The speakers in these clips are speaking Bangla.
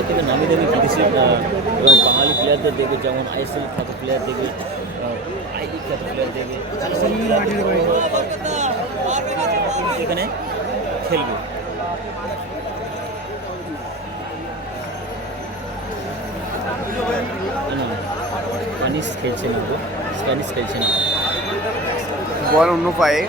কলকাতা থেকে নামি দামি বিদেশি এবং বাঙালি প্লেয়ারদের দেখবে, যেমন আইএসএল খ্যাত প্লেয়ার দেখবে, আইডি খ্যাত প্লেয়ার দেখবে, এখানে খেলবে। স্প্যানিশ খেলছে না, স্প্যানিশ খেলছে না, বল অন্য পায়ে।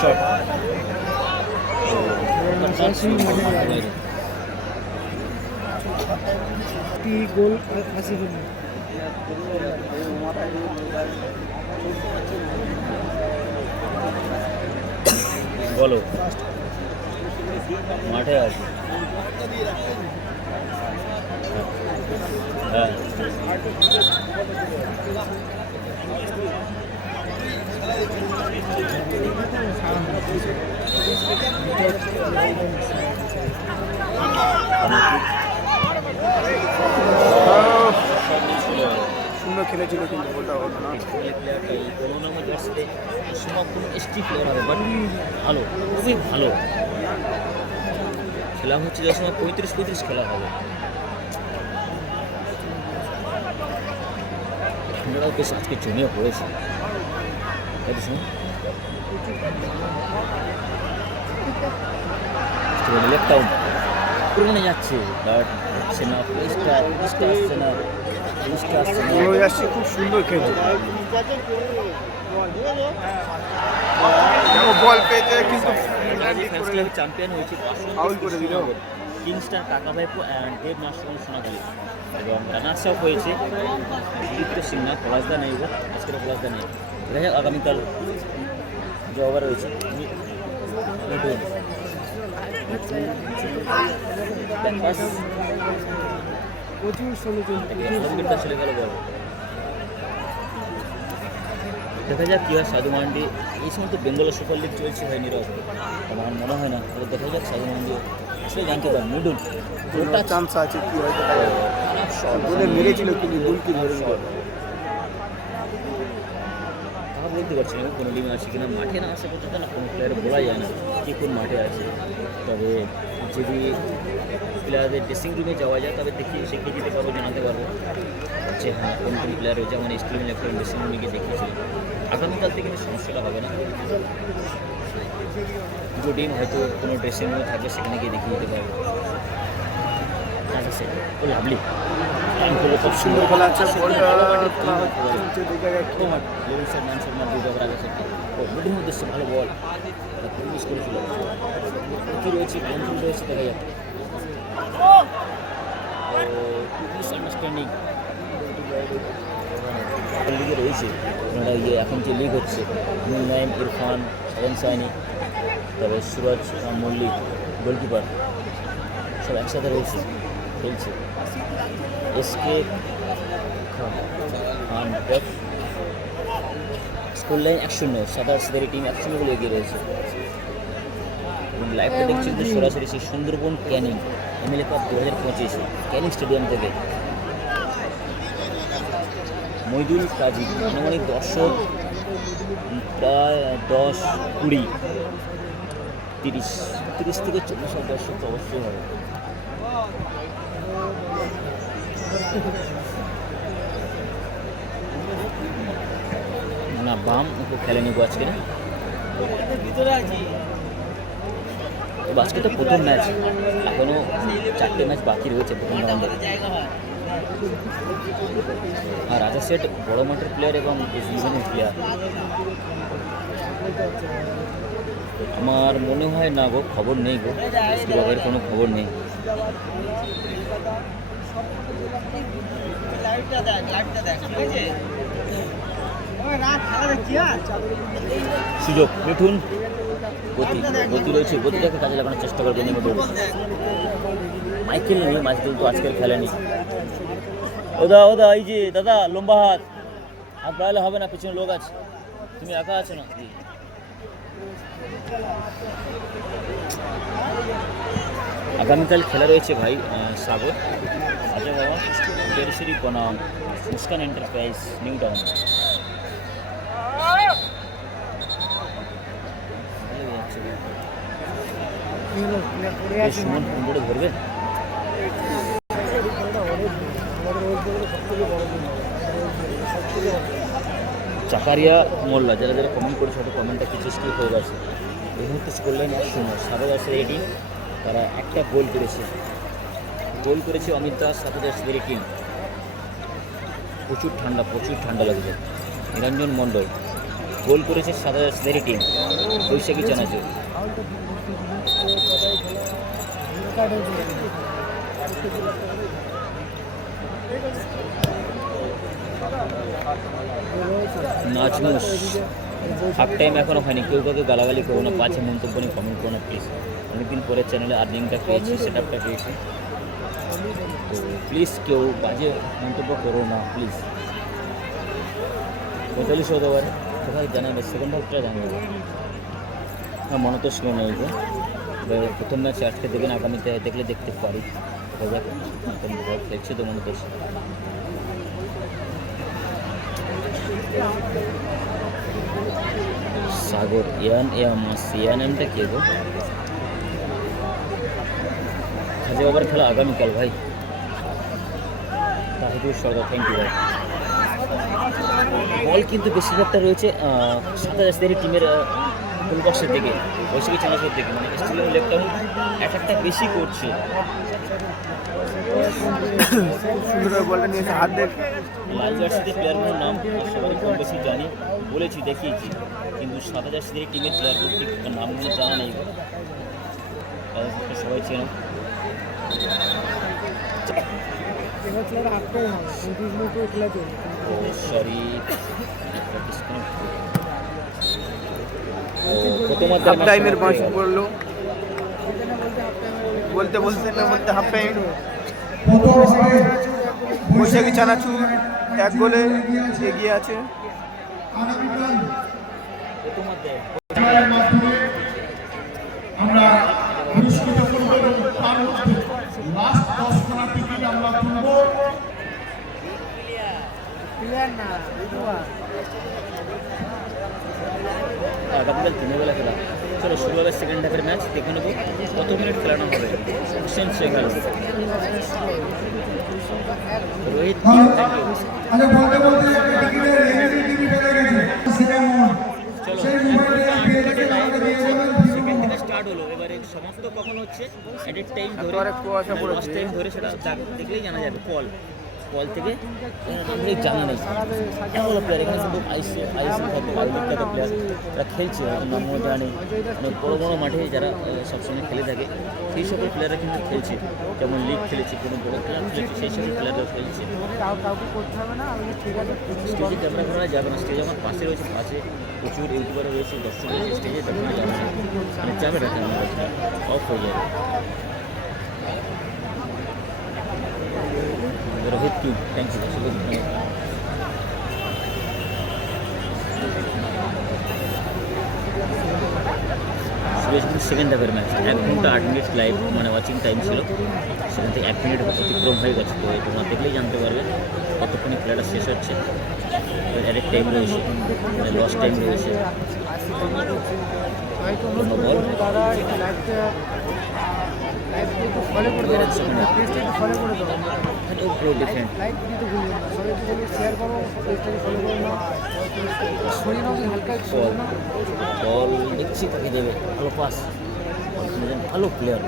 শট গোল আছে। বলো মাঠে আছে। হ্যাঁ সুন্দর খেলেছিল কিন্তু বলতে হলো না। বাট ভালো, খুবই ভালো খেলা হচ্ছে। যার সময় 35 খেলা হবে। ঠান্ডাটাও বেশ আজকে জমিয়ে পড়েছে। লেকটাও পুরোনো যাচ্ছে, বাট আসছে না, আসছে না, খুব সুন্দর খেলছে। বল পেয়েছে কিন্তু চ্যাম্পিয়ন হয়েছে, ফাউল করে দিল কিংস্টার কাকা ভাইপো অ্যান্ড দেব নাশরুল সোনাখালী। এবং রানার্স আপ হয়েছে দীপ্ত সিনহা। পলাশদা নেই, আজকের পলাশদা নেই। দেখা যাক আগামীকাল যে ওভার রয়েছে। চলে গেল বল। দেখা যাক কী হয়। সাধু মান্ডি এই সময় তো বেঙ্গলের সুপার লিগ চলছে ভাই, নীরব। আমার মনে হয় না, তবে দেখা যাক সাধু মান্ডি আসলে জানতে পারেন। মিডল ওটা চান্স আছে কি হয়তো বলে মেরেছিল কিন্তু গোলকি ধরে দিল। তা বলতে পারছি না কোনো টিমে আছে কিনা। মাঠে না আসে পর্যন্ত না কোনো প্লেয়ার বলা যায় না কে কোন মাঠে আছে। তবে যদি প্লেয়ারদের ড্রেসিং রুমে যাওয়া যায় তবে দেখি শিখিয়ে দিতে পারবো, জানাতে পারবো যে হ্যাঁ কোন কোন প্লেয়ার রয়েছে। যেমন স্টিভেন লেফটেন ড্রেসিং রুমে গিয়ে দেখিয়েছি। আগামীকাল থেকে কিন্তু সমস্যাটা হবে না। দুটো টিম হয়তো কোনো ড্রেসিং রুমে থাকবে, সেখানে গিয়ে দেখিয়ে দিতে পারবো। আচ্ছা ও লাভলি খুব সুন্দর খেলা আছে। উদ্দেশ্যে ভালো বল মিস করেছিল। কী রয়েছে কন্ট্রোল রয়েছে, দেখা যাক। মিসআন্ডারস্ট্যান্ডিং লিগে রয়েছে ওনারা। এখন যে লিগ হচ্ছে, নুরনাইম, ইরফান, সাজান সাইনি, তবে সুরজ মল্লিক গোলকিপার সব একসাথে রয়েছে, খেলছে। এসকে খান স্কুল লাইন 1-0, সাদা সিদারি টিম 1-0 বলে এগিয়ে রয়েছে। এবং লাইভটা দেখছি কিন্তু সরাসরি সেই Sundarban Canning MLA cup 2025 Canning stadium থেকে। মইদুল কাজী আনুমানিক দর্শক প্রায় 10-20, 30 থেকে 40 দর্শক তো অবশ্যই হবে। না বাম ওকে খেলে নেবো আজকে। আজকে তো প্রথম ম্যাচ, এখনো 4টে ম্যাচ বাকি রয়েছে প্রথম রাউন্ডে। আর রাজা সেট বড় মাঠের প্লেয়ার এবং ইভেন্টের প্লেয়ার। আমার মনে হয় না গো, খবর নেই গো, বাবের কোনো খবর নেই। সুযোগ মিঠুন, গতি রয়েছে, গতিটাকে কাজে লাগানোর চেষ্টা করবে নিমোটুন। মাইকেল নিয়ে মাইকেল তো আজকের খেলেনি। ওদা এই যে দাদা লম্বা হাত বাড়ালে হবে না, পিছনে লোক আছে, তুমি একা আছো না। আগামীকাল খেলা রয়েছে ভাই সাগর। আচ্ছা বাবা জেরসিরি বনাম Muskan enterprise new town. Suman কোনটা ধরবে? চাকারিয়া মোল্লা, যারা যারা কমেন্ট করেছে হয়তো কমেন্টটা কিছু স্কিপ হয়ে গেছে। এই মুহূর্তে স্কোরলাইন 1-0, 7 রেটিং। তারা একটা গোল করেছে অমিত দাস, 7 রেটিং। প্রচুর ঠান্ডা লাগছে। নিরঞ্জন মণ্ডল গোল করেছে, 7 রেটিং। বৈশাখী চানাচুর। নাজমুস, হাফ টাইম এখনও হয়নি, কেউ কাউকে গালাগালি করো না, পাঁচে মন্তব্য নিয়ে কমেন্ট করো না প্লিজ। অনেকদিন পরে চ্যানেলে আর্নিংটা পেয়েছি, সেট আপটা পেয়েছি, তো প্লিজ কেউ বাজে মন্তব্য করো না প্লিজ। 45 হতে পারে, কোথায় জানাবে, সেকেন্ড হাফটা জানাবে। হ্যাঁ, মনে তো ছিল না এই যে প্রথম ম্যাচ আজকে দেখবেন, আগামীতে দেখলে দেখতে পারি। দেখা যাক, এখন বল খেলছে তো মনে তো। সাগর ইয়ানটা কে গো? খাজা বাবার খেলা আগামীকাল ভাই। তাহিদুর সরকার, থ্যাংক ইউ ভাই। বল কিন্তু বেশিরভাগটা রয়েছে 7 টিমের গোলবক্সের দিকে, বৈশাখী চানাচুর দিকে, মানে স্টেডিয়াম লেফট অ্যাটাকটা বেশি করছে। সুন্দর বলটা নিয়েছে হাত দেখ। লাল জার্সিদের প্লেয়ারগুলোর নাম সবাই কম বেশি জানি, বলেছি, দেখিয়েছি, কিন্তু 7 জার্সিদের টিমের প্লেয়ারগুলোর ঠিক নামগুলো জানা নেই, তাদের সাথে সবাই চেনো। সরি, হাফ টাইমের বাঁশ পড়লো, বলতে হাফ টাইম। বৈশাখী চানাচুর 1 গোলে এগিয়ে আছে। আমরা পুরস্কৃত করব এবং তার মধ্যে লাস্ট 10 কোনা টিকিট আমরা তুলব। আগামীকাল 3 বেলা খেলা। চলো শুরু হবে সেকেন্ড হাফের ম্যাচ, দেখে নেবো কত মিনিট খেলানো হবে। হুসেন শেখার, রোহিত, থ্যাংক ইউ। আরে বলতে বলতে টিকিটের রেঞ্জ টিভি বেড়ে গেছে। চলো সেকেন্ড থেকে স্টার্ট হলো, এবারে সমাপ্ত কখন হচ্ছে এডের টাইম ধরে, লস টাইম ধরে, সেটা দেখলেই জানা যাবে। কল থেকে আমাদের জানা নেই এতগুলো প্লেয়ার এখানে, কিন্তু আইসি বিখ্যাত প্লেয়ার যারা খেলছে, হয়তো নামও জানে, অনেক বড়ো বড়ো মাঠে যারা সবসময় খেলে থাকে, সেই সকল প্লেয়াররা কিন্তু খেলছে। যেমন লিগ খেলেছে, কোনো বড়ো ক্লাব খেলেছে, সেই সকল প্লেয়াররাও খেলছে। স্টেজে ক্যামেরা করা যাবে না, স্টেজ আমার পাশে রয়েছে, পাশে প্রচুর ইউটিউবার রয়েছে, দর্শক রয়েছে, স্টেজে দেখানো যাবে না, মানে যাবে না, ক্যামেরা অফ হয়ে যাবে। Rohit king, thank you. Sureshpur second হাফের ম্যাচ, 1 ঘন্টা 8 মিনিট লাইভ মানে ওয়াচিং টাইম ছিল, সেখান থেকে 1 মিনিট অতিক্রম হয়ে গেছে। তো তোমরা দেখলেই জানতে পারবে কতক্ষণই খেলাটা শেষ হচ্ছে। অ্যাডেড টাইম রয়েছে, মানে লস টাইম রয়েছে। বল বল দেখছি তাকে দেবে, ভালো পাস, ভালো প্লেয়ার,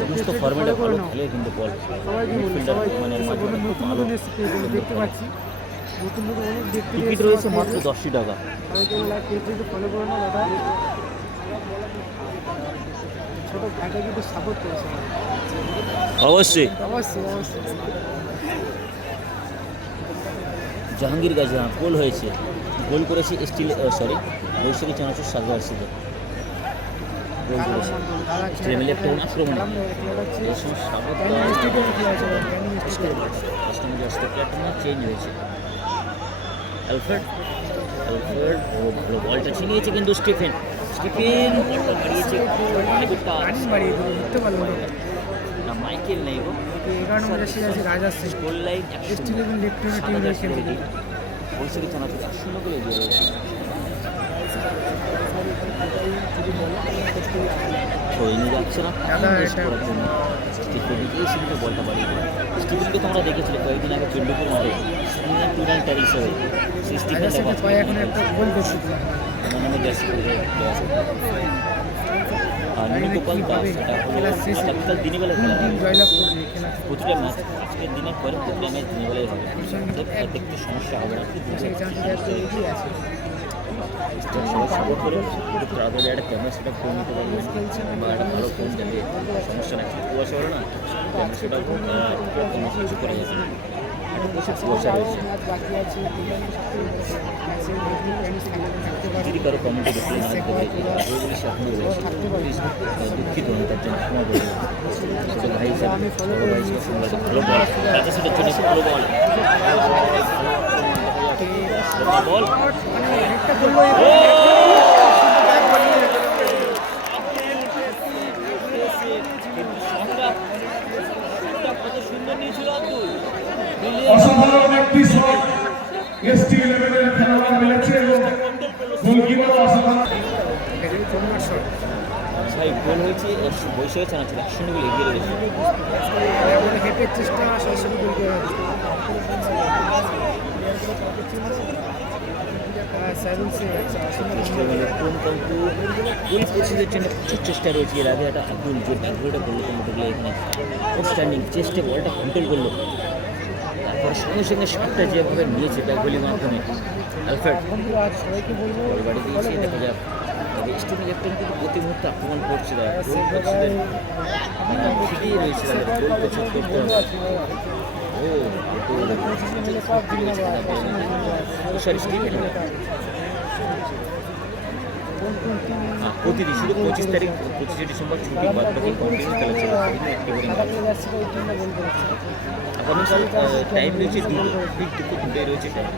সমস্ত ফর্মেটে ভালো খেলে, কিন্তু বল মিডফিল্ডার মানে ভালো। টিকিট রয়েছে মাত্র 10 টাকা। অবশ্যই জাহাঙ্গীর গাজী, গোল হয়েছে, গোল করেছে বৈশাখী চানাচুর 7 জার্সিতে গোল করেছে। স্টেডিয়ামে একটা আক্রমণে এই সময় চেঞ্জ হয়েছে। অ্যালফ্রেড ভালো বলটা ছিনিয়েছে, কিন্তু স্টিফেন বলটা বাড়িয়েছে, মাইকেল নেই গো, 11 নম্বর এসে আছে Rajashree goal line S TV lieutenant team রয়েছে বৈশাখী চানাচুর 1-0 গোলে এগিয়ে রয়েছে। থ্রোয়িং যাচ্ছে না টেস্ট করার জন্য স্টিফেন এই সিনকে বলটা পারি। স্টিফেনকে তোমরা দেখেছিলে কয়েকদিন আগে চণ্ডীপুর মাঠে টুর্নামেন্ট ট্যারি হিসেবে সেই স্টিফেন রাজাশ্রী পায়ে এখন একটা গোল করছে আমার নামে জার্সি করে আর নীলগোপাল দাস, এটা হলো আগামীকাল দিনের বেলা খেলা হবে। জয়লাভ করবে খেলা প্রতিটা ম্যাচ আজকের দিনের পরে প্রতিটা ম্যাচ দিনের বেলায় হবে, দেখতে সমস্যা হবে না। সেই চান্সে যাচ্ছে এগিয়ে আছে সবাই সাপোর্ট করে একটু তাড়াতাড়ি একটা ক্যামেরা সেট আপ করে নিতে পারবেন বা একটা ভালো ফোন যাবে, সমস্যা না। একটু কুয়াশা হলো না ক্যামেরা সেট আপ কিছু করা যাবে না, একটা প্রচুর কুয়াশা রয়েছে। যদি কারো কমেন্টে দেখতে মনে করে বলিস এখনও রয়েছে প্লিজ দুঃখিত হন তার জন্য ক্ষমা করে দেবেন। ছোটো ভাই হিসাবে বড়ো ভাই হিসাবে ভালো বল রাজা সেটার জন্য ভালো বল বল কত সুন্দর নিয়েছিল আব্দুল, অসাধারণ একটি শট এসটি 11 এর খেলোয়াড় মিলেছে এবং গোলকিপার অসাধারণ। ভাই গোল হয়েছে বৈশাখী চানাচুর 1-0 গোলে এগিয়ে রয়েছে। হেটের চেষ্টা সরাসরি গোল করে কোন কিন্তু গোল পরিস্থিতির জন্য প্রচুর চেষ্টা রয়েছে। এর আগে একটা আব্দুল যে ব্যাকগ্রাউন্ডে করলো কিন্তু এখানে আউটস্ট্যান্ডিং চেষ্টে বলটা কন্ট্রোল করলো, তারপর সঙ্গে সঙ্গে শটটা যেভাবে নিয়েছে ব্যাকগুলির মাধ্যমে আলফ্রেড বল বাড়ি দিয়েছে। দেখা যাক তবে স্টিভেন লেফটেন কিন্তু প্রতি মুহূর্তে আক্রমণ করছে, তারা গোল করছিলেন ঠিকই রয়েছে, তাদের গোল প্রচুর করতে হবে। সরি স্টিভেন প্রতিদিন শুধু 25 তারিখ 25 ডিসেম্বর ছুটি বাদ বাকি কন্টিনিউ খেলা ছিল। আগামীকাল টাইম রয়েছে দুপুর 2টায় রয়েছে টাইম।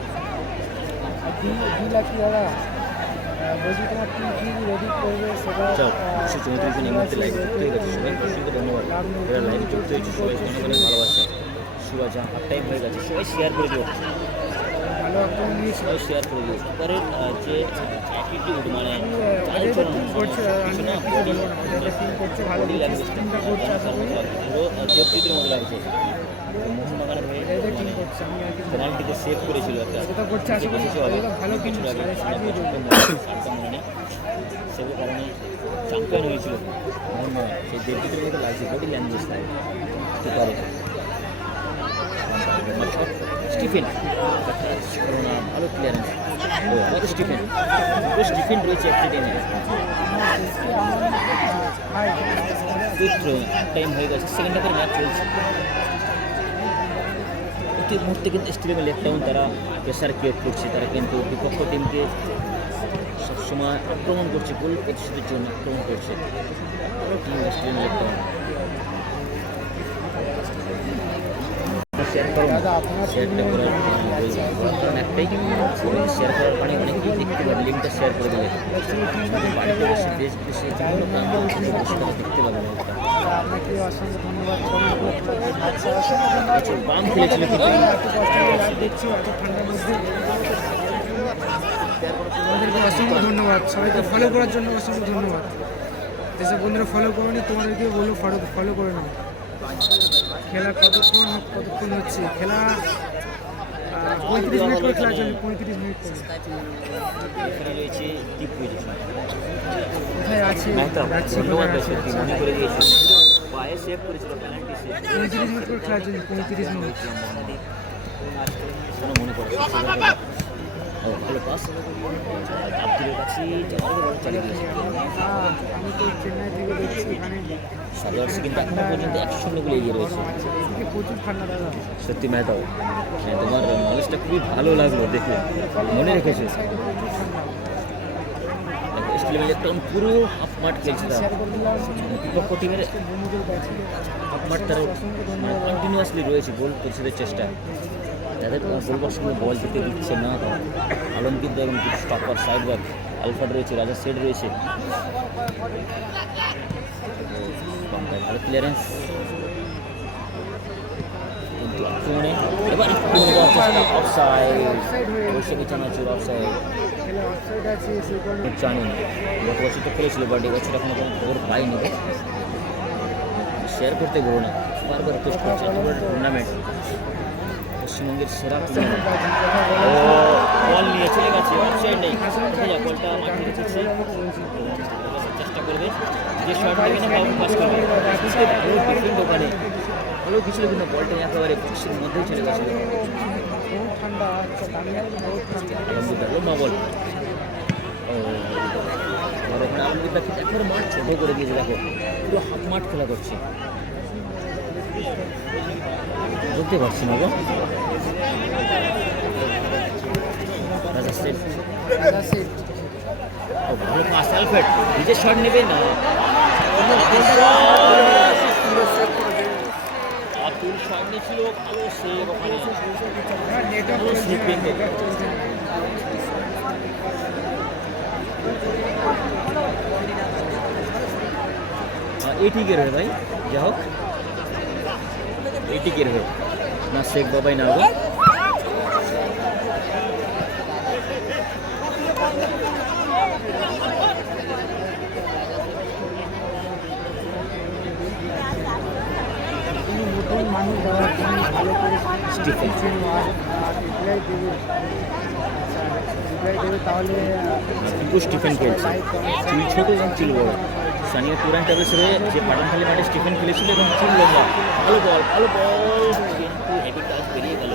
চল 234 জন এই মুহূর্তে লাইভে যুক্ত হয়ে গেছে, সবাইকে অসংখ্য ধন্যবাদ। এরা লাইভে যুক্ত হয়েছে, সবাই অনেক অনেক ভালোবাসা। শুভা যা হাফ টাইম হয়ে গেছে, সবাই শেয়ার করে দিও, সবাই শেয়ার করে দিও। এবারের যে অ্যাটিটিউড মানে চালচলন কিছু না বডি ল্যাঙ্গুয়েজ পুরো দেবজিতের মতো লাগছে। মোহনবাগানের হয়ে পেনাল্টিতে সেভ করেছিল একটা ভালো কিছুর আগে মনে নেই, সেগুলোর কারণে চ্যাম্পিয়ন হয়েছিল মোহনবাগান। সেই দেবজিতের মতো লাগছে বডি ল্যাঙ্গুয়েজ হতে পারে। স্টিফেন ভালো ক্লিয়ারেন্স, আমাদের স্টিফেন রয়েছে একটা টিমে। টাইম হয়ে গেছে, সেকেন্ড হাফের ম্যাচ চলছে। প্রতি মুহূর্তে কিন্তু স্টেডিয়ামে লেগ ডাউন তারা প্রেশার ক্রিয়েট করছে, তারা কিন্তু বিপক্ষ টিমকে সবসময় আক্রমণ করছে, গোল প্রতিশোধের জন্য আক্রমণ করছে। টিম স্টেডিয়ামে লেগ ডাউন শেয়ার করো, শেয়ারটা করার কারণ একটাই শেয়ার করার কারণে অনেকেই দেখতে পাবে, লিঙ্কটা শেয়ার করে দেবে, বাড়িতে বসে দেশ বিদেশে বিভিন্ন প্রান্ত থেকে বসে তারা দেখতে পাবে। বাম খেলেছিল অসংখ্য ধন্যবাদ সবাইকে ফলো করার জন্য, অসংখ্য ধন্যবাদ। যেসব বন্ধুরা ফলো করেনি তোমাদেরকে বলবো ফলো করে নাও। খেলা কতক্ষণ হচ্ছে, খেলা 35 মিনিট করে খেলা চলবে, 35 মিনিট করে। রয়েছে কোথায় আছে ধন্যবাদ মনে করে দিয়েছে, পায়ে সেভ করেছিল পেনাল্টি সেভ। 35 মিনিট করে খেলা চলবে, 35 মিনিট মনে পড়ে ভালো পাস আব্দুলের কাছে চালিয়ে দিয়েছে। আমি তো চেন্নাই থেকে দেখছি এখানে সাজার্স কিন্তু এখনো পর্যন্ত 1-0 গোলে এগিয়ে রয়েছে। এদিকে প্রচুর ঠান্ডা দাদা, সত্যি মেহতাও তোমার নলেজটা খুবই ভালো লাগলো দেখে, মনে রেখেছো। স্টেডিয়ামে একটা পুরো হাফ মাঠ খেলছে তারা, বিপক্ষ টিমের হাফ মাঠ তারা কন্টিনিউয়াসলি রয়েছে গোল পরিশোধের চেষ্টা। যাদের গোলবার সঙ্গে বল যেতে দিচ্ছে না তারা আলম কিন্তু এবং স্টপার সাইড ব্যাক আলফাড রয়েছে, রাজা সেড রয়েছে, ভালো ক্লিয়ারেন্স কিন্তু আক্রমণে এবার অফসাইড, বৈশাখী চানাচুর অফসাইড। খেলা অফসাইড আছে সেই কারণে জানি না, গত বছর তো খেলেছিল, বাট এবছর এখনো কোনো খবর পাইনি। শেয়ার করতে বলো না, বারবার রিকোয়েস্ট করছে। এবার টুর্নামেন্ট, পশ্চিমবঙ্গের সেরা টুর্নামেন্ট। ও বল নিয়ে চলে গেছে, অফসাইড নেই। বলটা মাঠে রেখেছে, চেষ্টা করবে যে শট নেবে না বাবু পাস করবে। ভালো ডিফেন্ড ওখানে, ভালো কিছু কিন্তু বলটা একেবারে বক্সের মধ্যেই চলে গেছিল। বহুত ঠান্ডা আচ্ছা তামিলনাড়ু বহুত ঠান্ডা। লম্বা বল, ও আর ওখানে আলমগীর দাকে একেবারে মাঠ ছোট করে দিয়েছে। দেখো পুরো হাফ মাঠ খেলা করছে, বুঝতে পারছি না গো। রাজা সেট, ও ভালো পাস, আলফ্রেড নিজের শট নেবে না, আতুল সামনে ছিল, ভালো সেভ ওখানে, ভালো সেভিং। এটিকের হয়ে ভাই, যা হোক এটিকের হয়ে না, শেখ বাবাই না গো। নতুন মানুষ যারা তিনি ভালো করে স্টিফেন। রিপ্লাই দেবে, রিপ্লাই দেবে তাহলে কিন্তু স্টিফেন খেলছে, চুল ছোট এবং চুল বড়। সানিয়া টুরান ট্রাভেলসে যে পাঠানখালী মাঠে স্টিফেন খেলেছিল এবং চুল লম্বা। ভালো বল, ভালো বল, কিন্তু হেভি টাচ বেরিয়ে গেল।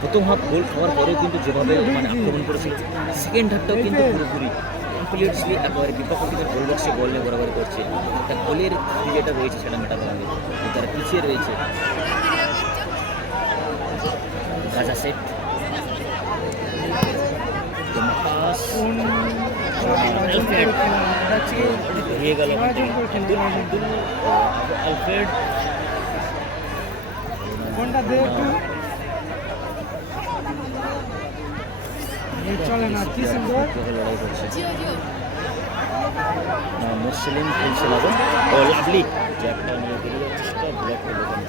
প্রথম হাফ গোল খাওয়ার পরেও কিন্তু যেভাবে মানে আক্রমণ করেছিল, সেকেন্ড হাফটাও কিন্তু পুরোপুরি কমপ্লিটলি একেবারে বিপক্ষ টিমের গোল বক্সে গোল নিয়ে বরাবর করছে। একটা গোলের যেটা রয়েছে সেটা মেটাতে হবে, তারা পিছিয়ে রয়েছে। রাজা সেট, বেরিয়ে গেল আলফ্রেড। কোনটা দে একটু চলে না, কি সুন্দর লড়াই করছে। মুসলিম খেলছে না, ও লাভলি জ্যাকটা নিয়ে বেরিয়ে যাচ্ছে, সেটা ব্লক করে দেবেন।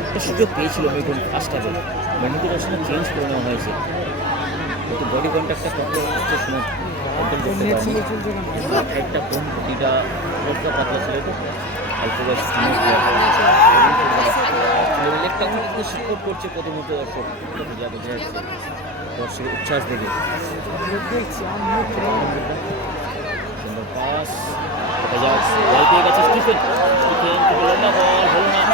একটা সুযোগ পেয়েছিল মিঠুন ফার্স্ট হাফে, মিঠুনকে আসলে চেঞ্জ করে নেওয়া হয়েছে, কিন্তু বডি কন্ট্যাক্টটা করতে সময় কন্ট্রোল করতে পারেনি। একটা কোন দুটিটা রোডটা পাতলা ছিল, তো অল্প বয়স লেগটা কিন্তু সাপোর্ট করছে প্রথমত দর্শক, যা বোঝা যাচ্ছে দর্শকের উচ্ছ্বাস দেখে। সুন্দর পাস, বল পেয়ে গেছে স্টিফেন, স্টিফেন লম্বা বল, হলো না,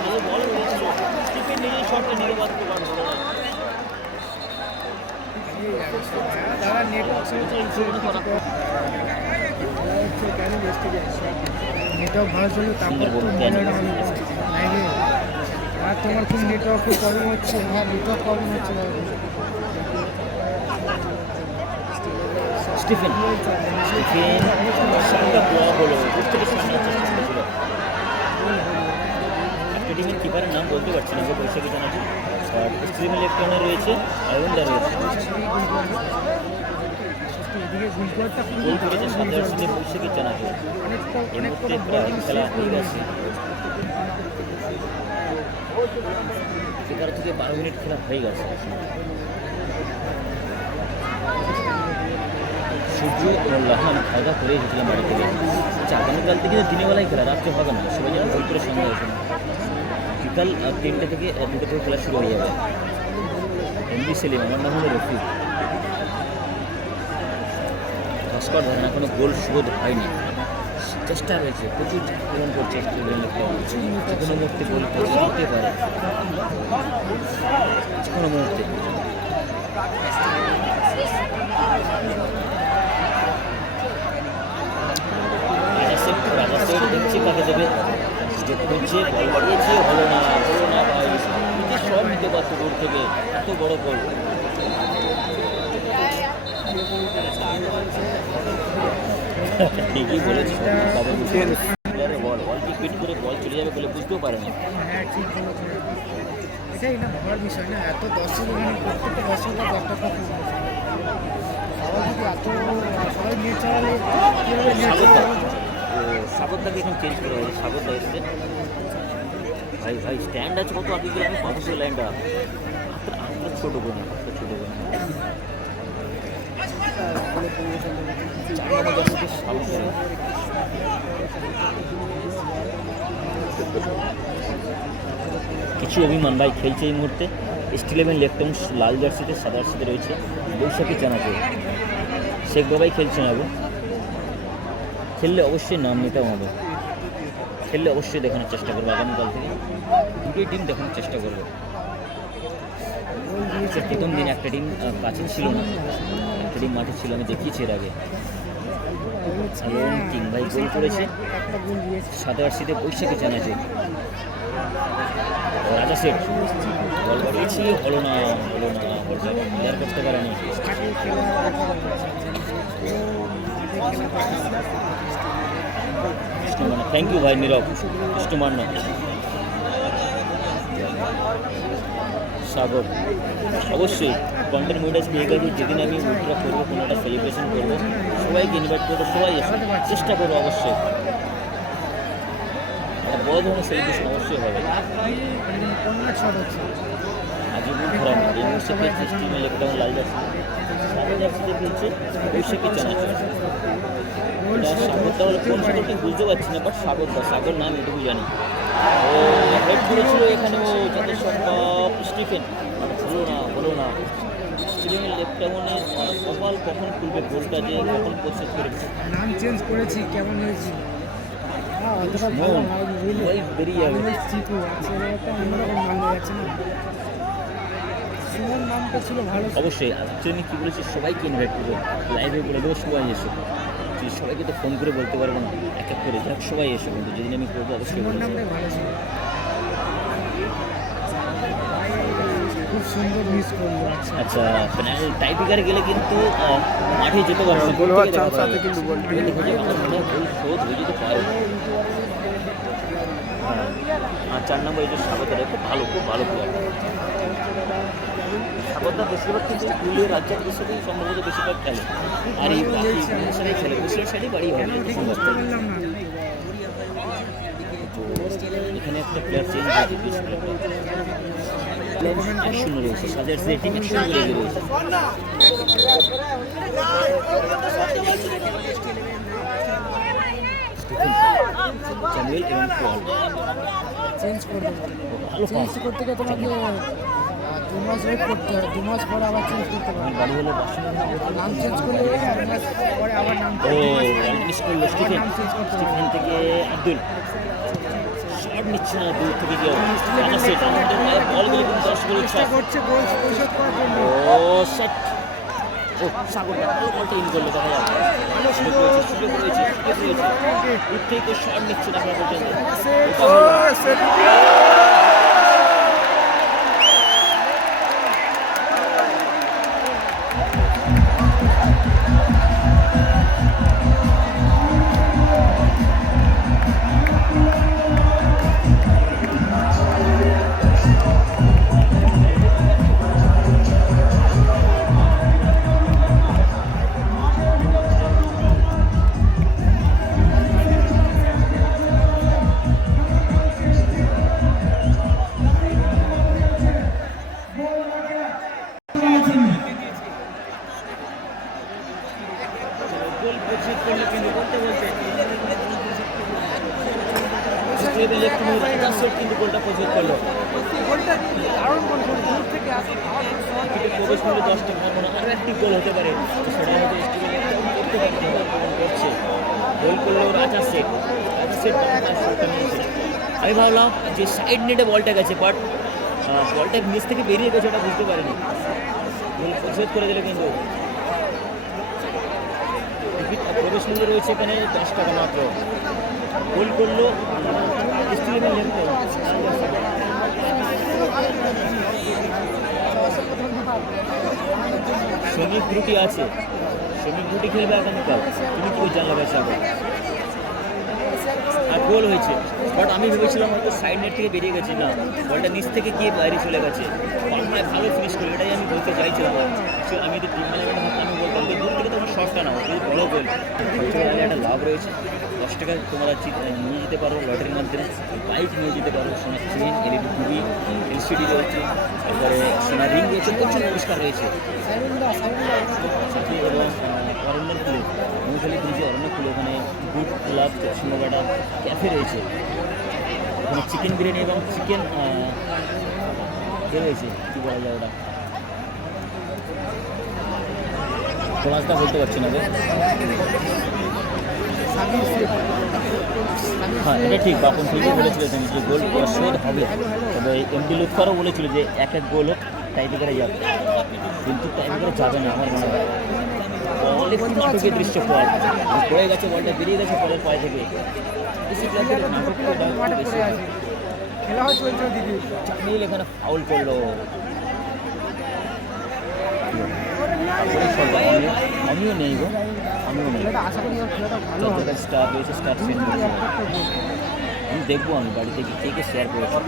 ভালো বল হয়েছিল, স্টিফেন নিজেই শটটা নিয়ে বাঁধতে পারলো না। তারা নেটওয়ার্ক নেটওয়ার্ক ভালো চলবে, তারপর তো মহিলাটা ভালো লাগে। আর তোমার খুব নেটওয়ার্কের প্রবলেম হচ্ছে, হ্যাঁ নেটওয়ার্ক প্রবলেম হচ্ছে। স্টিফেন, স্টিফেন শটটা ব্লক হলো, বুঝতে পেরেছি চেষ্টা করেছিল। একটা টিমের কিপারের নাম বলতে পারছি না, যে বৈশাখী জানাচ্ছি, আর স্ট্রিম ইলেকট্রনে রয়েছে, আয়ুন্দা রয়েছে। গোল করেছে সন্ধ্যার সঙ্গে বৈশাখী জানাচ্ছি। এর মধ্যে প্রায় খেলা হয়ে গেছে, 11 থেকে 12 মিনিট খেলা হয়ে গেছে। সূর্য মোল্লাহান খাওয়া দাওয়া করে এসেছিলাম বাড়ি থেকে। আচ্ছা, আগামীকাল থেকে দিনের বেলায় খেলা, রাত্রে হবে না, সবাই যেন ভুল করে সঙ্গে আসে না। বিকাল 3টে থেকে 2টা থেকে খেলা শুরু হয়ে যাবে। এমবি সেলিম, আমার নাম হলো রফি। ভাস্কর ধরেন এখনো গোল শোধ হয়নি, চেষ্টা রয়েছে, প্রচুর পূরণ করছে যে কোনো মুহূর্তে গোল হতে পারে, যে কোনো মুহূর্তে। রাজা সেট দেখছি কাকে দেবে, করছে, বল বাড়িয়েছে, হলো না ভাই, নিজে সব নিতে পারতো দূর থেকে, এত বড় গোল। ঠিকই বলেছি, বল কি ফিট করে বল চলে যাবে বলে বুঝতেও পারে না। হ্যাঁ ঠিক বলেছে, এটাই না ভাবার বিষয় না, এত দর্শক এখানে প্রত্যেকটা দর্শকরা একটা কথা সবাই যদি এত সবাই নেট চালালে কীভাবে নেট চালাবে? সাগরদাকে এখন চেঞ্জ করে হবে, সাগরদা এসছে। ভাই ভাই স্ট্যান্ড আছে কত আগে গেলে আমি পাবো সেই লাইনটা। আপনার ছোটো বোন, আপনার ছোটো বোন 4 নম্বর দর্শকের সাগর। কিছু অভিমান ভাই খেলছে এই মুহূর্তে। স্টিল11 লেফটেন্স লাল জার্সিতে সাদা জার্সিতে রয়েছে বৈশাখী চানাচুর। শেখ বাবাই খেলছেন আগে, খেললে অবশ্যই নাম নিতে হবে, খেললে অবশ্যই দেখানোর চেষ্টা করবো আগামীকাল থেকে। দুটোই টিম দেখানোর চেষ্টা করবো। প্রথম দিন একটা টিম কাছে ছিল না, একটা টিম মাঠে ছিল, আমি দেখিয়েছি এর আগে। কিং ভাই গোল করেছে সাদা জার্সিতে বৈশাখী চানাচুর। রাজা শেখ বল করেছি, হলো না বলটা ক্লিয়ার করতে পারেনি। থ্যাংক ইউ ভাই নীরব কৃষ্ণমান্য। সাগর অবশ্যই কন্টেন্ট মনিটাইজ পেয়ে গেছি। যেদিন আমি উইথড্র করবো, কোনো একটা সেলিব্রেশন করবো, সবাইকে ইনভাইট করবো, সবাই এসে চেষ্টা করবো অবশ্যই। বড় ধরনের সেলিব্রেশন অবশ্যই হবে। আজিবুল ঘরামি এই মুহূর্তে খেলছে স্টিমেল একদম লাল জার্সি, সাদা জার্সিতে খেলছে বৈশাখী চানাচুর। এটা সাগরদা হলো কোন সাগর ঠিক বুঝতে পারছি না, বাট সাগর নাম এটুকু জানি। ও হেড করেছিল এখানে, ও যাদের সম্ভব স্টিফেন হলো না স্টিফেন লেফটেমনে কপাল কখন খুলবে, গোলটা যে কখন প্রস্তুত করবে। নাম চেঞ্জ করেছি, কেমন হয়েছে? বেরিয়ে যাবে চিকু আছে, একটা অন্যরকম নাম হয়ে যাচ্ছে না। সুমন নামটা ছিল ভালো। অবশ্যই আমি কী বলেছি, সবাইকে ইনভাইট করবো, লাইভে বলে দেবো সবাই এসো। সবাইকে তো ফোন করে বলতে পারবো না, এক এক করে যাক সবাই এসো, কিন্তু যেদিন আমি করবো অবশ্যই বলবো। নামটাই ভালো ছিল, খুব সুন্দর মিস করলো। আচ্ছা পেনাল্টি টাইপিকারে গেলে কিন্তু মাঠে যেতে পারবে না, গোল হওয়ার চান্স আছে কিন্তু গোল দেখো যে আমার মনে হয় গোল শোধ হয়ে যেতে পারে। আর 4 নম্বর এই যে স্বাগতটা খুব ভালো প্লেয়ার। স্বাগতটা বেশিরভাগ কিন্তু পুরুলিয়া রাজ্যের দেশেই সম্ভবত বেশিরভাগ খেলে, আর এই সাইডে খেলে বেশিরভাগ সাইডেই বাড়ি হবে। তো এখানে একটা প্লেয়ার চেঞ্জ হয়েছে, বেশ প্লেয়ার 1-0 রয়েছে, সাজার সে টিম 1-0 লেগে রয়েছে। চ্যানুয়েল এবং পল চেঞ্জ করতে ভালো চেঞ্জ করতে গিয়ে তোমাকে 2 মাস ওয়েট করতে হবে, 2 মাস পরে আবার চেঞ্জ করতে হবে। বাড়ি হলো নাম চেঞ্জ করলে 2 মাস পরে আবার নাম মিস করলো স্টিফেন। নাম চেঞ্জ করতে হবে। স্টিফেন থেকে আব্দুল শট নিচ্ছে না, দূর থেকে কেউ বল গেলে কিন্তু 10 গোল চেষ্টা করছে গোল পরিশোধ করার জন্য। ও সেট, ও সাগরটা ভালো বলটা ইন করলো, দেখা যাবে সুযোগ রয়েছে দূর থেকে শট নিচ্ছে না পর্যন্ত। কিন্তু গোলটা প্রচুর করলো, প্রবেশ করলে 10টা ভাবনা আরও একটি গোল হতে পারে, সেটা হয়তো করতে করছে। গোল করলো রাজা শেখ নিয়েছে। আমি ভাবলাম যে সাইড নেটে বলটা গেছে, বাট বলটা নিচ থেকে বেরিয়ে গেছে, ওটা বুঝতে পারিনি। গোল প্রতিশোধ করে দিল কিন্তু। প্রবেশ মূল্য রয়েছে এখানে 10 টাকা মাত্র। গোল করলো শ্রমিক ত্রুটি আছে, শ্রমিক ত্রুটি খেলবে আগামীকাল। তুমি কি জানলা ব্যবসা আর গোল হয়েছে, বাট আমি ভেবেছিলাম হয়তো সাইড নেট থেকে বেরিয়ে গেছে, না বলটা নিচ থেকে গিয়ে বাইরে চলে গেছে। পাল্লায় ভালো ফিনিশ করে, এটাই আমি বলতে চাইছিলাম। Actually আমি যদি টিম ম্যানেজমেন্ট হতাম আমি বলতাম যে দূর থেকে তখন শর্টটা নাও, যদি বড় গোল একটা লাভ রয়েছে। 10 টাকা তোমরা নিয়ে যেতে পারো লটারির মাধ্যমে, বাইক নিয়ে যেতে পারো, সোনার চেন, এলইডি টিভি, এলসিডি রয়েছে, তারপরে সোনার রিং রয়েছে, প্রচুর পুরস্কার রয়েছে। সাথে এবং অরণ্যের কুলে, মৌখালি ব্রিজে অরণ্যের কুলে ওখানে গুড ক্লাব চশমাগাটা ক্যাফে রয়েছে, ওখানে চিকেন বিরিয়ানি এবং চিকেন রয়েছে, কী বলা যায় ওটা, ক্লাসটা বলতে পারছি না গো। হ্যাঁ এটা ঠিক, বাপন ঠিকই বলেছিল যে গোল শোধ হবে, তবে এমডি লুৎফারও বলেছিল যে এক গোল হোক টাইব্রেকারে যাবে, কিন্তু টাইব্রেকারে যাবে না আমার মনে হয়। বল একটু নাটকের দৃশ্য পড়ে গেছে, বলটা বেরিয়ে গেছে পরের পায়ে থেকে। বেশি প্লেয়ারদের নাটক বেশি, খেলা হয় চলছে দিদি, জামিল এখানে ফাউল করলো। আমিও নেই গো, আমিও নেই। আশা করি খেলাটা ভালো হবে। স্টার রয়েছে, স্টার সেন্ড আমি দেখবো, আমি বাড়িতে কে কে শেয়ার করেছি।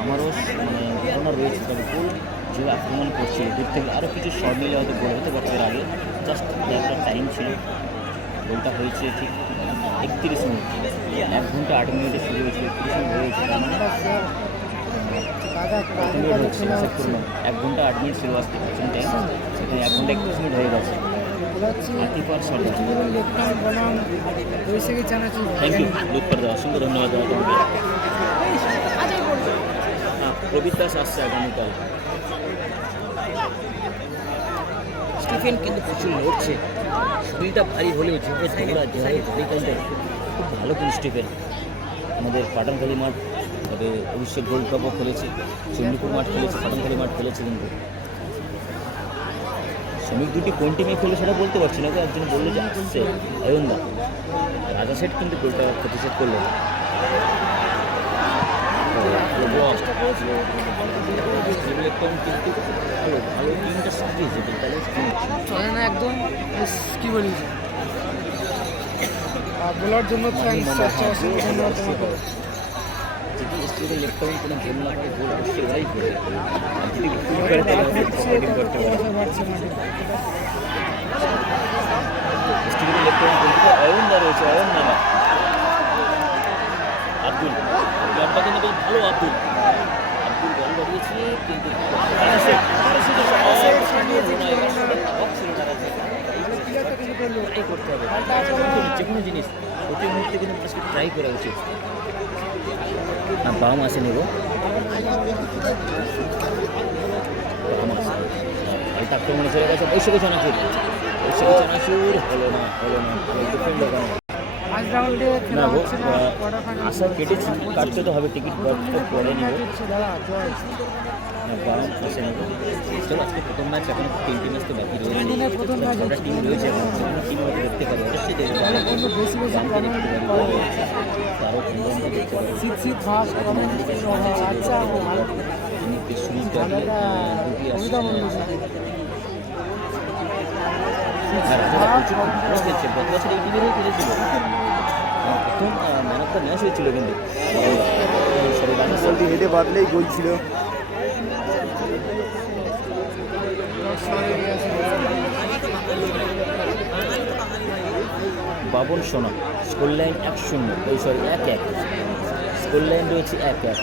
আমারও মানে ধারণা রয়েছে, তবে গোল যে আক্রমণ করছে দূর থেকে আরও কিছু শট নিলে হয়তো গোল হতে পারতো। এর আগে জাস্ট একটা টাইম ছিল, গোলটা হয়েছে ঠিক 31 মিনিট, 1 ঘন্টা 8 মিনিটে শুরু হয়েছিল, 31 মিনিট হয়েছে, তার মানে 1 ঘন্টা 8 মিনিট ছিল আজকে প্রথম টাইম, সেখানে 1 ঘন্টা 31 মিনিট হয়ে গেছে। থ্যাংক ইউ লুৎফার দা, অসংখ্য ধন্যবাদ দাদা তোমাকে। হ্যাঁ প্রবীর দাস আসছে আগামীকাল। স্টিফেন কিন্তু প্রচুর লড়ছে, শরীরটা ভারী হলেও যেভাবে দৌড়া যেভাবে খেলতে খুব ভালো কিন্তু স্টিফেন। আমাদের পাঠানখালী মাঠ, তবে অভিষেক গোল্ড কাপও খেলেছে, চণ্ডীপুর মাঠ খেলেছে, পাঠানখালী মাঠ খেলেছে। কিন্তু শ্রমিক দুটি কোন টিমে খেলে সেটা বলতে পারছি না, একজন বললো যে আসছে অয়নদা, রাজা সেট কিন্তু গোলটা প্রতিষেধ করলো। ভালো ভালো টিমটা সাজিয়েছে, চলে না একদম, কি বলি বলার জন্য ধন্যবাদ তোমাকে। যদি স্টেজে লেফট আউট কোনো গোল না করে, গোল অবশ্যই ওরাই করবে, আর যদি ভুল করে তাহলে ব্যাটিং করতে পারে। স্টেজে লেফট আউট বলতে অয়নদা রয়েছে, অয়নদা না আব্দুল, ব্যাটটা কিন্তু বেশ ভালো। আব্দুল বল বাড়িয়েছে, কিন্তু করতে হবে যে কোনো জিনিস প্রতি মুহূর্তে কিন্তু ট্রাই করা উচিত। না বাম আসে নেব, এটা আক্রমণে চলে গেছে বৈশাখী চানাচুর, হলো না না গো, আশা কেটেছি, কাটতে তো হবে, টিকিট পরে নিব। বাম আসে নেব। চলো আজকে প্রথম ম্যাচ, এখন 3টি ম্যাচ তো বাকি রয়েছে, ছটা টিম রয়েছে, এখন টিম হয়তো দেখতে পাবো, অবশ্যই দেখতে পাবো, আরও 15 দেখতে পাবো। গত বছর এই টিমেরই খেলেছিল, প্রথম ম্যান অফ দ্য ম্যাচ হয়েছিল, কিন্তু সরি হেডে বাদলেই গোল ছিল। বাবন সোনা স্কোর লাইন 1-0, 1-1, স্কোর লাইন রয়েছে 1-1।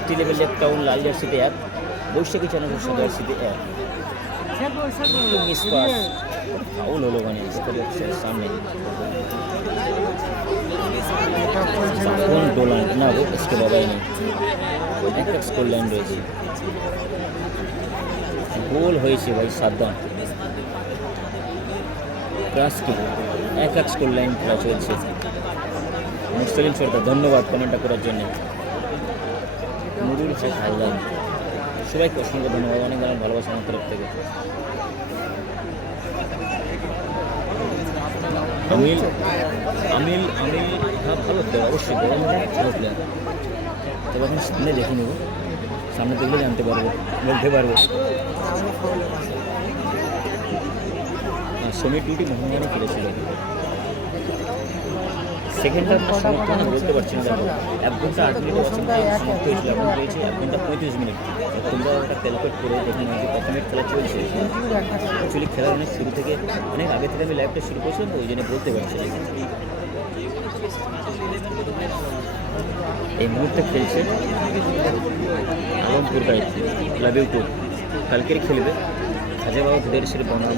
স্টিল লেভেল লেফট টাউন লাল জার্সিতে 1, বৈশাখী চানাচুর সাদা জার্সিতে 1। মিস পাস, ফাউল হলো মানে সামনে ডোলান না গো, इसके বাবাই নেই, 1-1 স্কোর লাইন রয়েছে। গোল হয়েছে ভাই সাদ্দাম ক্রাসকে, 1-1 স্কোর লাইন খেলা চলছে। মুস্তালিম সরকার ধন্যবাদ কমেন্টটা করার জন্য। নুরুল হক হালদার, সবাইকে অসংখ্য ধন্যবাদ, অনেক অনেক ভালোবাসা আমার তরফ থেকে। আমিল আমিল আমিল হ্যাঁ ভালো প্লেয়ার, অবশ্যই ভালো প্লেয়ার, তবে এখন সামনে দেখে নেব, সামনে দেখলে জানতে পারবো, বলতে পারবো। সমীর ডিউটি মোহনবাগানে খেলেছিল। সেকেন্ড হাফ সমাপ্ত না বলতে পারছি না, দেখো 1 ঘন্টা 8 মিনিট ওয়াচিং টাইম সমাপ্ত হয়েছিল, এখন রয়েছে 1 ঘন্টা 35 মিনিট। তোমরা ওটা ক্যালকুলেট করে দেখে নিও যে কত মিনিট খেলা চলছে। অ্যাকচুয়ালি খেলার অনেক শুরু থেকে অনেক আগে থেকে আমি লাইভটা শুরু করেছিলাম, তো ওই জন্য বলতে পারছি না। এই মুহূর্তে খেলছে আলমপুর ক্লাব ইউটিউব, কালকের খেলবে খাজাবাবু ফেডারেশন বনাম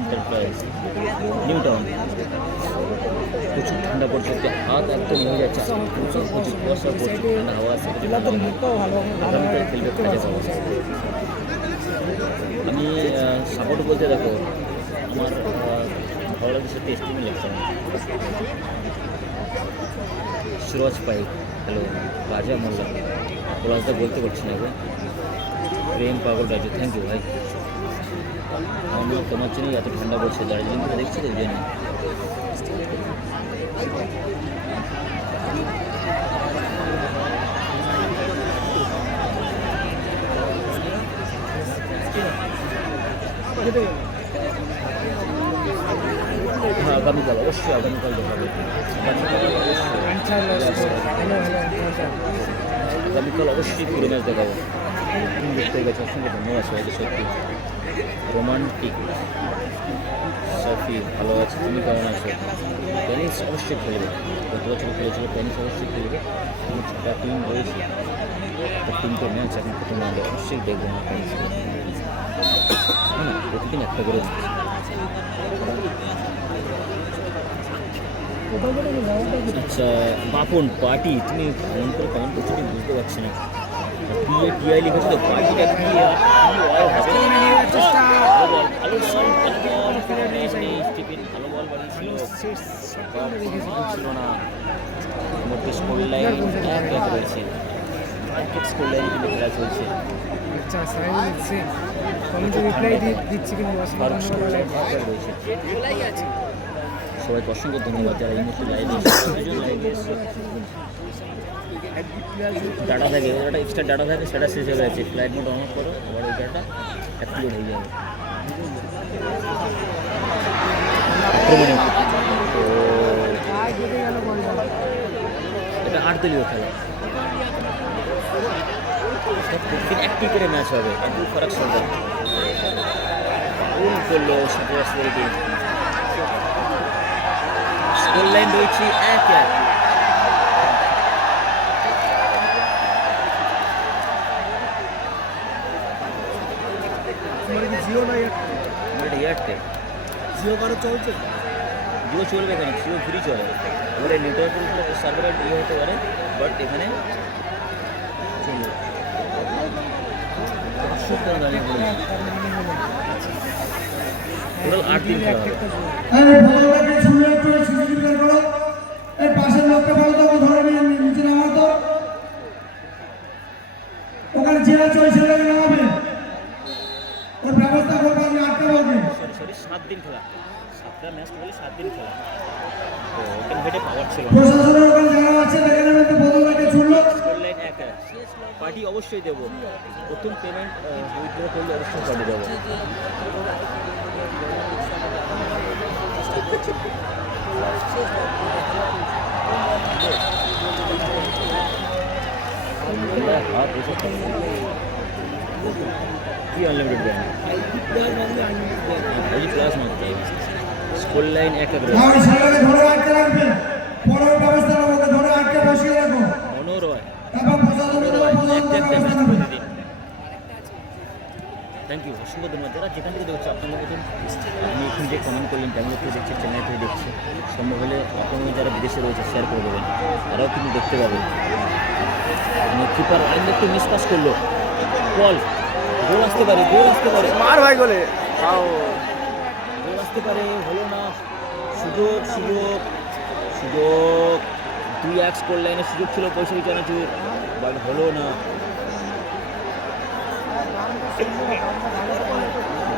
এন্টারপ্রাইজ নিউ টাউন। প্রচুর ঠান্ডা পড়ছে, হাত একদম হয়ে যাচ্ছে, প্রচুর কুয়াশা পড়ছে, ঠান্ডা হাওয়া আছে। আগামীকাল খেলবে খাজাবাবু। আমি সাপোর্ট বলতে দেখো আমার ভালো লাগে সাথে এস্টিমে লিখতাম সুরজ পাইক, হ্যালো রাজা মোল্লা, পলাশদা বলতে পারছি না ভাই, প্রেম পাগল রাজু, থ্যাংক ইউ ভাই। আমি তোমার জন্যই এত ঠান্ডা পড়ছে, দার্জিলিং থেকে দেখছি তো ওই জন্য। হ্যাঁ আগামীকাল অবশ্যই, আগামীকাল দেখাবে, আগামীকাল অবশ্যই পুরো ম্যাচ দেখাবো। দেখতে গেছে, অসংখ্য ধন্যবাদ সবাইকে। সত্যি রোমান্টিক সাফি ভালো আছে, তুমি কেমন আছো? টেনিস অবশ্যই খেলবে, গত বছর খেলেছিল, টেনিস অবশ্যই খেলবে। আমি 6টা টিম রয়েছে, তো 3টে ম্যাচ এখন প্রথম আগে অবশ্যই দেখবো না টেনিস। হ্যাঁ প্রতিদিন একটা করে আচ্ছা বাপন পার্টি, তুমি এমন করে কমেন্ট করছো তুমি বুঝতে পারছি না। টিআই লিখেছো তো, পার্টিটা কি আর ভালো বল বাড়িয়েছিল না। মধ্যে স্কোর লাইন এক রয়েছে, এক স্কোর লাইনে কিন্তু খেলা চলছে। আচ্ছা সাহেব লিখছে, কমেন্টে রিপ্লাই দিচ্ছি কিন্তু রয়েছে। সবাইকে অসংখ্য ধন্যবাদ যারা এই মুহূর্তে লাইভে এসেছে। ডাটা থাকে, ওটা এক্সট্রা ডাটা থাকে, সেটা শেষ হয়ে গেছে। ফ্লাইট মোড অন করো, আবার ওই ডাটা অ্যাক্টিভেট হয়ে যাবে। এটা 8 দলীয় খেলা, প্রতিদিন একটি করে ম্যাচ হবে, একটু ফারাক সন্ধ্যা করলো স্কোর লাইন রয়েছে 1-1। জিও না এয়ারটেল জিও কারো চলছে, জিও চলবে এখানে, জিও ফ্রি চলে। এবারে নেটওয়ার্কের উপরে সার্ভারের ইয়ে হতে পারে, বাট এখানে চলবে। টোটাল 8 দিন খেলা হবে। ওখানে যে আছে ওই ছেলেটাকে নামাবে, ওর ব্যবস্থা করবো আমি আটকে বলবো। সরি 7 দিন খেলা, 7টা ম্যাচ খেলে 7 দিন খেলা, তো ওখানে হেঁটে পাওয়ার ছিল না। প্রশাসনের ওখানে যারা আছে দেখে নেবেন তো বদলটাকে ছুড়লো। স্কোর লাইন 1-1, পার্টি অবশ্যই দেবো। প্রথম পেমেন্ট উইথড্র করলে অবশ্যই পার্টি দেবো। হাত এসে কি আনলিমিটেড ব্যান্ড ওই ক্লাস মারতে স্কোর লাইন 1-1 রয়েছে। আর ছেলেটাকে ধরে আটকে রাখবে, পরের ব্যবস্থা নেবো, ওকে ধরে আটকে বসিয়ে রাখো। মনোরয় তারপর প্রশাসনের ব্যবস্থা নেবে। থ্যাংক ইউ, অসংখ্য ধন্যবাদ। যারা যেখান থেকে দেখছে আপনাদের মতন, আপনি এখান থেকে কমেন্ট করলেন, ব্যাঙ্গালোর থেকে দেখছে, চেন্নাই থেকে দেখছে, সম্ভব হলে আপনাদের যারা বিদেশে রয়েছে শেয়ার করে দেবেন, তারাও কিন্তু দেখতে পাবে। কিপার লাইন একটু মিস পাস করলো, বল গোল আসতে পারে, গোল আসতে পারে, মার ভাই গোলে গোল আসতে পারে, হলো না। সুযোগ সুযোগ সুযোগ 2-1 স্কোর লাইনে সুযোগ ছিল পয়সা চানাচুর, বাট হলো না।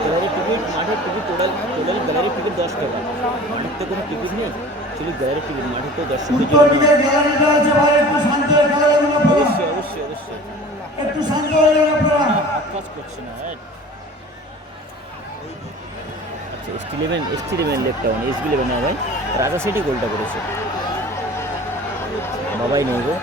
গ্যালারি টিকিট, মাঠের টিকিট টোটাল গ্যালারি টিকিট 10 টাকা। মাঠের তো কোনো টিকিট নেই, শুধু গ্যালারি টিকিট। মাঠে তো দর্শকদের জন্য অবশ্যই অবশ্যই অবশ্যই একটু শান্ত হয়ে যান আপনারা। হাত কাজ করছে না, হচ্ছে এস11 লেফট টাউন SB11 না ভাই, রাজা সেটি গোলটা করেছে। বাবাই নেই গো।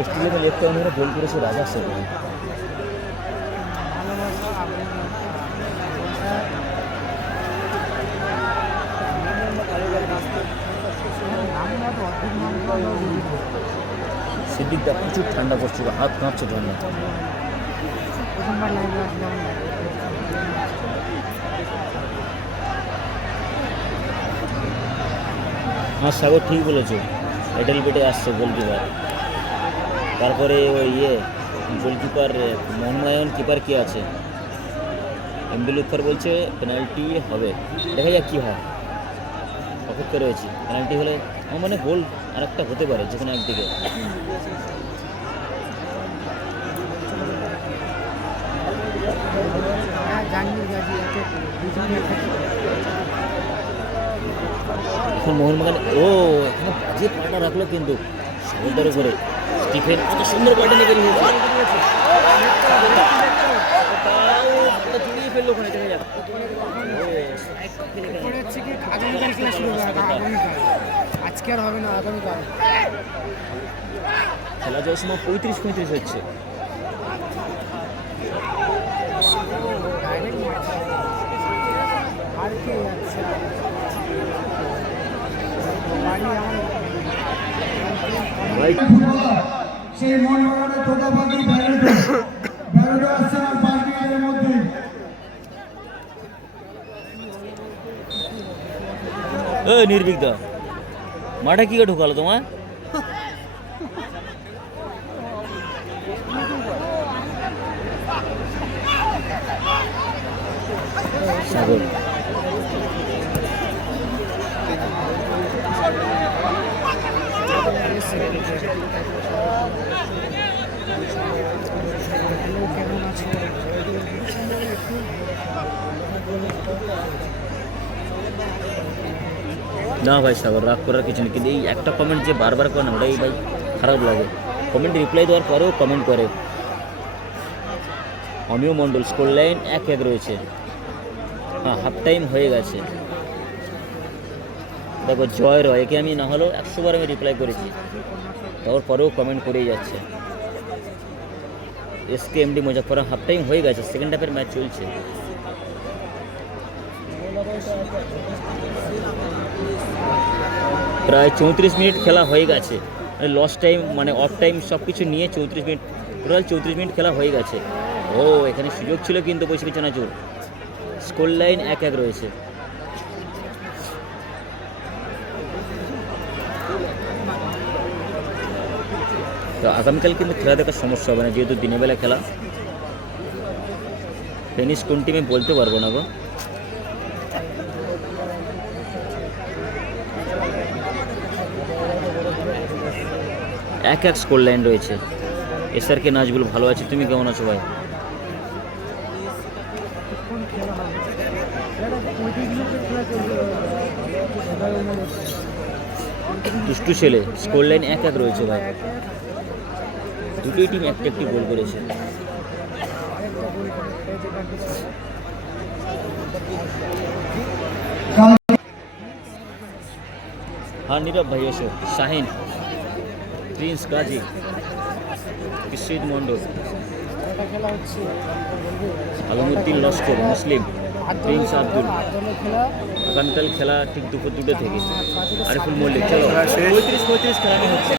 এস11 লেফট টাউন গোল করেছে রাজা সেটি। সিদ্দিকদা প্রচুর ঠান্ডা পড়ছিল, হাত কাঁপছে ঠান্ডা। হ্যাঁ সাগর ঠিক বলেছো, এডেল বেটে আসছে গোলকিপার। তারপরে ওই গোলকিপার মোহনবাগান কিপার কে আছে, এমদুলুৎফার বলছে পেনাল্টি হবে, দেখা যাক কী হয়, অপেক্ষা রয়েছে। পেনাল্টি হলে আমার মানে গোল আর একটা হতে পারে, যেখানে একদিকে এখন মোহনবাগান এখানে বাজে পাটা রাখলো কিন্তু সাগরদার উপরে। স্টিফেন কত সুন্দর পাটা নিয়ে বেরিয়ে হয়েছে, জড়িয়ে ফেললো ওখানে, দেখা যাক। আজকে আর হবে না, আগামীকাল খেলা যাওয়ার সময় 35-35 হচ্ছে। সেই মোহনবাগানের তোতাপাখি ব্যারেটো আসছে আর 5 মিনিটের মধ্যে। নির্বিঘ্ন মাঠে কি ঢুকালো তোমার? সাগর না ভাই সাগর, রাগ করার কিছু নেই, কিন্তু এই একটা কমেন্ট যে বারবার করে না, ওটাই ভাই খারাপ লাগে। কমেন্ট রিপ্লাই দেওয়ার পরেও কমেন্ট করে। অমিয় মণ্ডল স্কোর লাইন 1-1 রয়েছে। হ্যাঁ, হাফ টাইম হয়ে গেছে। দেখো জয় রয়, একে আমি না হলেও 100 বার আমি রিপ্লাই করেছি, তারপর পরেও কমেন্ট করেই যাচ্ছে। SKMD মুজাফফর, হাফ টাইম হয়ে গেছে, সেকেন্ড হাফের ম্যাচ চলছে। প্রায় 34 মিনিট খেলা হয়ে গেছে, লস টাইম মানে অফ টাইম সব কিছু নিয়ে 34 মিনিট, টোটাল 34 মিনিট খেলা হয়ে গেছে। এখানে সুযোগ ছিল কিন্তু বৈশাখী চানাচুর। স্কোর লাইন 1-1 রয়েছে। তো আগামীকাল কিন্তু খেলা দেখার সমস্যা হবে না, যেহেতু দিনের বেলা খেলা। ফিনিশ কোন টিমে বলতে পারবো না গো। এক স্কোর লাইন রয়েছে। SRK নাজবুল ভালো আছে, তুমি কেমন আছো ভাই? দুষ্টু ছেলে, স্কোর লাইন 1-1 রয়েছে ভাই। দুটোই টিম একটি গোল করেছে। হ্যাঁ নীরব ভাই এসো, শাহিন, প্রিন্স কাজী, কৃষিদ মণ্ডল, আলমউদ্দিন লস্কর, মুসলিম, প্রিন্স আব্দুল। আগামীকাল খেলা ঠিক দুপুর 2টা থেকে। আরিফুল মল্লিক, চলো 35 খেলানো হচ্ছে।